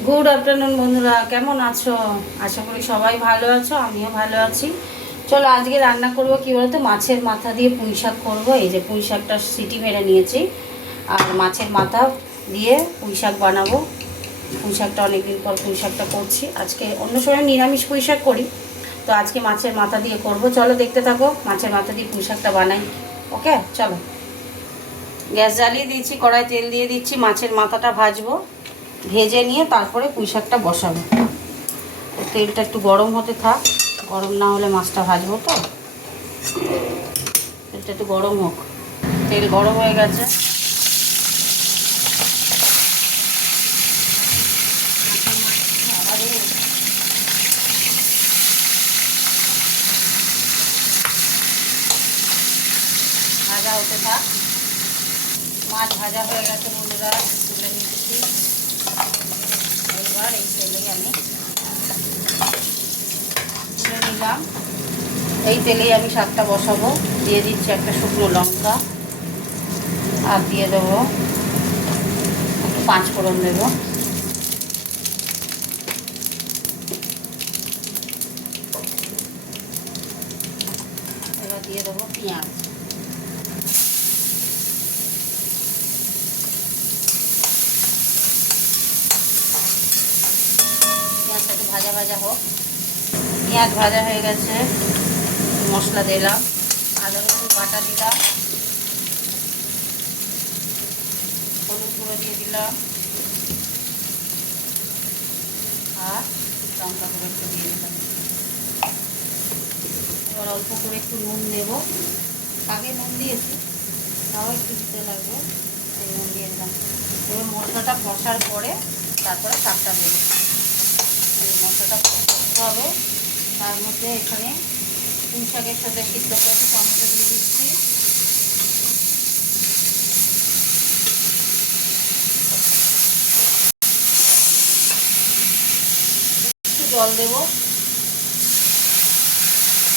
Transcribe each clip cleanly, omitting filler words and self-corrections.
Good afternoon বন্ধুরা, কেমন আছো? আশা করি সবাই ভালো আছো, আমিও ভালো আছি। চলো আজকে রান্না করব কি বলতো, মাছের মাথা দিয়ে পুঁই শাক করবো। এই যে পুঁই শাকটা সিটি মেরে নিয়েছি, আর মাছের মাথা দিয়ে পুঁই শাক বানাবো। পুঁই শাকটা অনেকদিন পর পুঁই শাকটা করছি। আজকে অন্য সময় নিরামিষ পুঁই শাক করি, তো আজকে মাছের মাথা দিয়ে করব। চলো দেখতে থাকো মাছের মাথা দিয়ে পুঁই শাকটা বানাই। ওকে চলো, গ্যাস জ্বালিয়ে দিয়েছি, কড়াই তেল দিয়ে দিচ্ছি। মাছের মাথাটা ভাজবো, ভেজে নিয়ে তারপরে পুঁই শাকটা বসাবো। তেলটা একটু গরম হতে থাক, গরম না হলে মাছটা ভাজবো। তো তেলটা একটু গরম হোক। তেল গরম হয়ে গেছে, ভাজা হতে থাক। মাছ ভাজা হয়ে গেছে বন্ধুরা, তুলে নিচ্ছি। এবার এই তেলেই আমি তুলে নিলাম। এই তেলেই আমি শাকটা বসাবো। দিয়ে দিচ্ছি একটা শুকনো লঙ্কা, আর দিয়ে দেবো একটু 5 ফোড়ন দেবো। এবার দিয়ে দেবো পেঁয়াজ। পেঁয়াজটা একটু ভাজা ভাজা হোক। পেঁয়াজ ভাজা হয়ে গেছে, মশলা দিলাম, আদা রসুন বাটা দিলাম, হলুদ গুঁড়ো দিয়ে দিলাম, আর লঙ্কা গুঁড়ো একটু দিয়ে দিলাম। এবার অল্প করে একটু নুন দেব। আগে নুন দিয়েছি, তাও একটু দিতে লাগবে, এই নুন দিয়ে দিলাম। এবার মশলাটা কষার পরে তারপরে শাকটা দেবো। এই মশলাটা কষতে হবে। তার মধ্যে এখানে পুঁই শাকের সাথে সিদ্ধ করে টমেটো দিয়ে দিচ্ছি। একটু জল দেবো,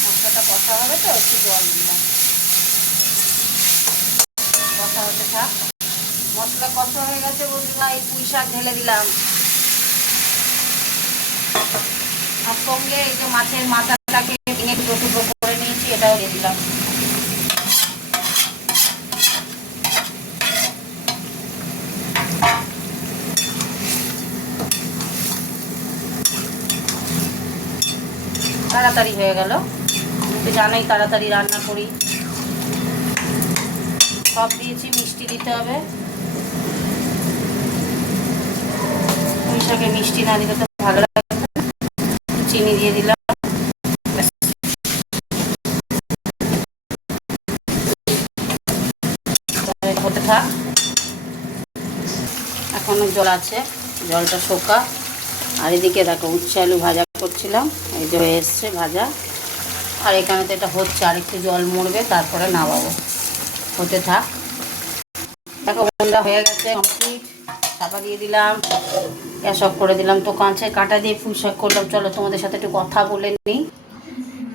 মশলাটা কষা হবে তো, একটু জল দিলাম। কষা হতে থাক। মশলা কষা হয়ে গেছে বন্ধুরা, এই পুঁই শাক ঢেলে দিলাম। আর সঙ্গে এই যে মাছের মাথাটাকে ভেঙে টুকরো টুকরো করে নিয়েছি, এটাও দিয়ে দিলাম। তাড়াতাড়ি হয়ে গেল, তো জানোই তাড়াতাড়ি রান্না করি। সব দিয়েছি, মিষ্টি দিতে হবে। পুঁই শাকে মিষ্টি না দিলে তো ভালো লাগে না। চিনি দিয়ে দিলাম। হতে থাক, এখনো জল আছে, জলটা শোকা। আর এদিকে দেখো উচ্ছে আলু ভাজা করছিলাম, এই যে হয়ে এসছে ভাজা। আর এখানে তো এটা হচ্ছে, আর একটু জল মরবে, তারপরে নামাবো। হতে থাক। দেখো বন্ধুরা হয়ে গেছে কমপ্লিট। চাপা দিয়ে দিলাম, গ্যাস অফ করে দিলাম। তো কাঁচের কাঁটা দিয়ে পুঁই শাক করলাম। চলো তোমাদের সাথে একটু কথা বলে নিই।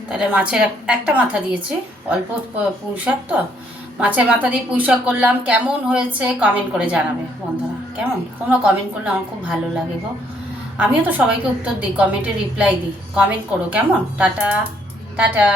তাহলে মাছের একটা মাথা দিয়েছি, অল্প পুঁই শাক তো, মাছের মাথা দিয়ে পুঁই শাক করলাম। কেমন হয়েছে কমেন্ট করে জানাবে বন্ধুরা। কেমন, তোমরা কমেন্ট করলে আমার খুব ভালো লাগে গো। আমিও তো সবাইকে উত্তর দিই, কমেন্টে রিপ্লাই দিই। কমেন্ট করো কেমন। Tata tata.